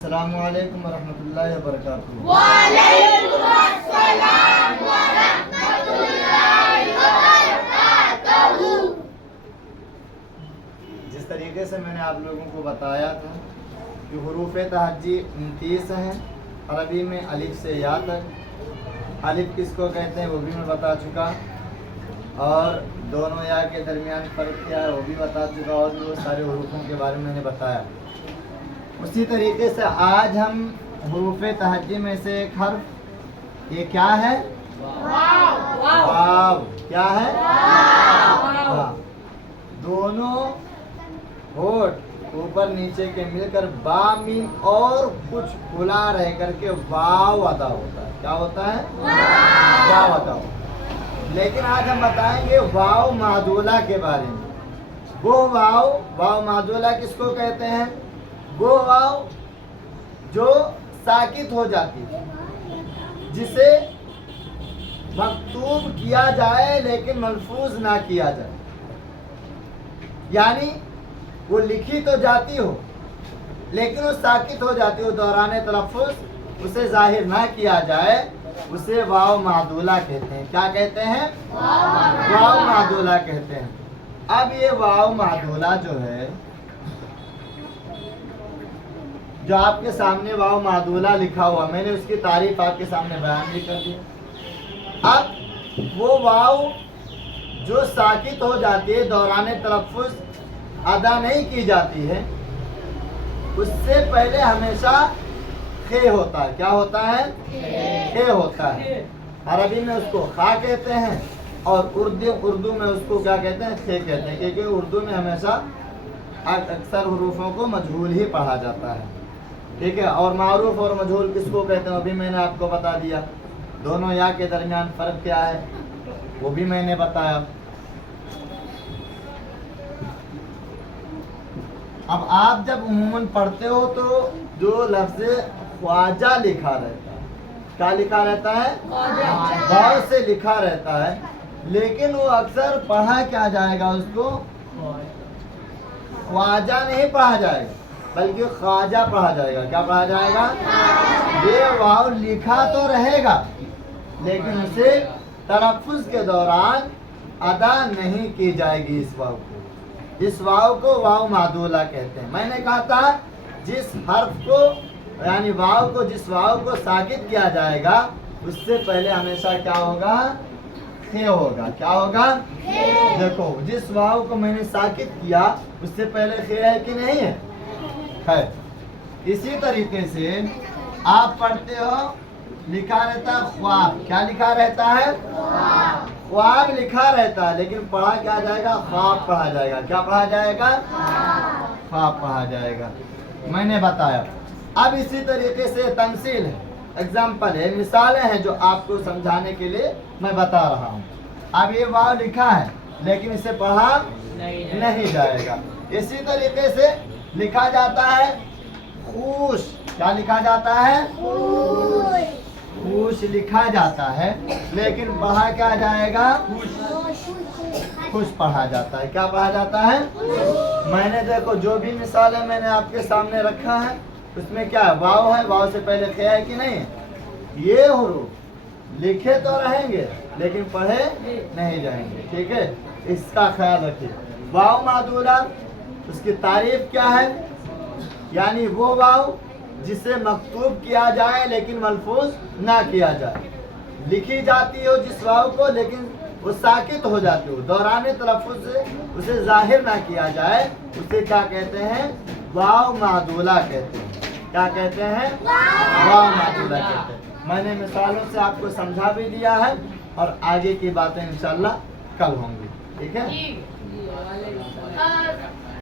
السلام علیکم ورحمۃ اللہ وبرکاتہ۔ وعلیکم السلام ورحمۃ اللہ وبرکاتہ۔ جس طریقے سے میں نے آپ لوگوں کو بتایا تھا کہ حروف تہجی 29 ہیں، عربی میں الف سے یا تک۔ الف کس کو کہتے ہیں وہ بھی میں بتا چکا، اور دونوں یا کے درمیان فرق کیا ہے وہ بھی بتا چکا، اور بھی وہ سارے حروفوں کے بارے میں میں نے بتایا۔ اسی طریقے سے آج ہم حروف تہجی میں سے ایک حرف، یہ کیا ہے؟ واو۔ کیا ہے؟ واو۔ دونوں ہونٹ اوپر نیچے کے مل کر با میم اور کچھ کھلا رہ کر کے واو ادا ہوتا ہے۔ کیا ہوتا ہے؟ واو ادا ہوتا ہے۔ لیکن آج ہم بتائیں گے واو معدولہ کے بارے میں۔ وہ واو معدولہ کس کو کہتے ہیں؟ وہ واو جو ساکت ہو جاتی ہے، جسے مکتوب کیا جائے لیکن ملفوظ نہ کیا جائے، یعنی وہ لکھی تو جاتی ہو لیکن وہ ساکت ہو جاتی ہو، دوران تلفظ اسے ظاہر نہ کیا جائے، اسے واو معدولہ کہتے ہیں۔ کیا کہتے ہیں؟ واو معدولہ کہتے ہیں۔ اب یہ واو معدولہ جو ہے، جو آپ کے سامنے واو معدولہ لکھا ہوا، میں نے اس کی تعریف آپ کے سامنے بیان بھی کر دی۔ اب وہ واو جو ساکت ہو جاتی ہے، دوران تلفظ ادا نہیں کی جاتی ہے، اس سے پہلے ہمیشہ خے ہوتا ہے۔ کیا ہوتا ہے؟ خے ہوتا ہے۔ عربی میں اس کو خا کہتے ہیں، اور اردو میں اس کو کیا کہتے ہیں؟ خے کہتے ہیں، کیونکہ اردو میں ہمیشہ اکثر حروفوں کو مجہول ہی پڑھا جاتا ہے۔ ٹھیک ہے، اور معروف اور مجہول کس کو کہتے ہیں وہ بھی میں نے آپ کو بتا دیا۔ دونوں یا کے درمیان فرق کیا ہے وہ بھی میں نے بتایا۔ اب آپ جب عموماً پڑھتے ہو تو جو لفظ خواجہ لکھا رہتا ہے، کیا لکھا رہتا ہے؟ واو سے لکھا رہتا ہے، لیکن وہ اکثر پڑھا کیا جائے گا؟ اس کو خواجہ نہیں پڑھا جائے گا بلکہ خواجہ پڑھا جائے گا۔ کیا پڑھا جائے گا؟ یہ واو لکھا تو رہے گا لیکن اسے تلفظ کے دوران ادا نہیں کی جائے گی۔ اس واو کو واو معدولہ کہتے ہیں۔ میں نے کہا تھا جس حرف کو، یعنی واو کو، جس واو کو ساکت کیا جائے گا اس سے پہلے ہمیشہ کیا ہوگا؟ خے ہوگا۔ کیا ہوگا؟ دیکھو جس واو کو میں نے ساکت کیا اس سے پہلے خے ہے کہ نہیں ہے؟ ہے۔ اسی طریقے سے آپ پڑھتے ہو، لکھا رہتا ہے خواب۔ کیا لکھا رہتا ہے؟ خواب لکھا رہتا ہے، لیکن پڑھا کیا جائے گا؟ خواب پڑھا جائے گا۔ کیا پڑھا جائے گا؟ خواب پڑھا جائے گا، میں نے بتایا۔ اب اسی طریقے سے تمثیل ہے، ایگزامپل ہے، مثالیں ہیں جو آپ کو سمجھانے کے لیے میں بتا رہا ہوں۔ اب یہ واو لکھا ہے لیکن اسے پڑھا نہیں جائے گا۔ اسی طریقے سے لکھا جاتا ہے خوش۔ کیا لکھا جاتا ہے؟ خوش لکھا جاتا ہے لیکن پڑھا کیا جائے گا؟ خوش پڑھا جاتا ہے۔ کیا پڑھا جاتا ہے؟ میں نے دیکھو جو بھی مثالیں میں نے آپ کے سامنے رکھا ہے اس میں کیا ہے؟ واو ہے، واو سے پہلے خے ہے کہ نہیں؟ یہ حروف لکھے تو رہیں گے لیکن پڑھے نہیں جائیں گے۔ ٹھیک ہے، اس کا خیال رکھیے۔ واو معدولہ، اس کی تعریف کیا ہے؟ یعنی وہ واو جسے مکتوب کیا جائے لیکن ملفوظ نہ کیا جائے، لکھی جاتی ہو جس واو کو لیکن وہ ساکت ہو جاتی ہو، دوران تلفظ سے اسے ظاہر نہ کیا جائے، اسے کیا کہتے ہیں؟ واو معدولہ کہتے ہیں۔ کیا کہتے ہیں؟ واو معدولہ کہتے ہیں۔ میں نے مثالوں سے آپ کو سمجھا بھی دیا ہے، اور آگے کی باتیں انشاءاللہ کل ہوں گی۔ ٹھیک ہے؟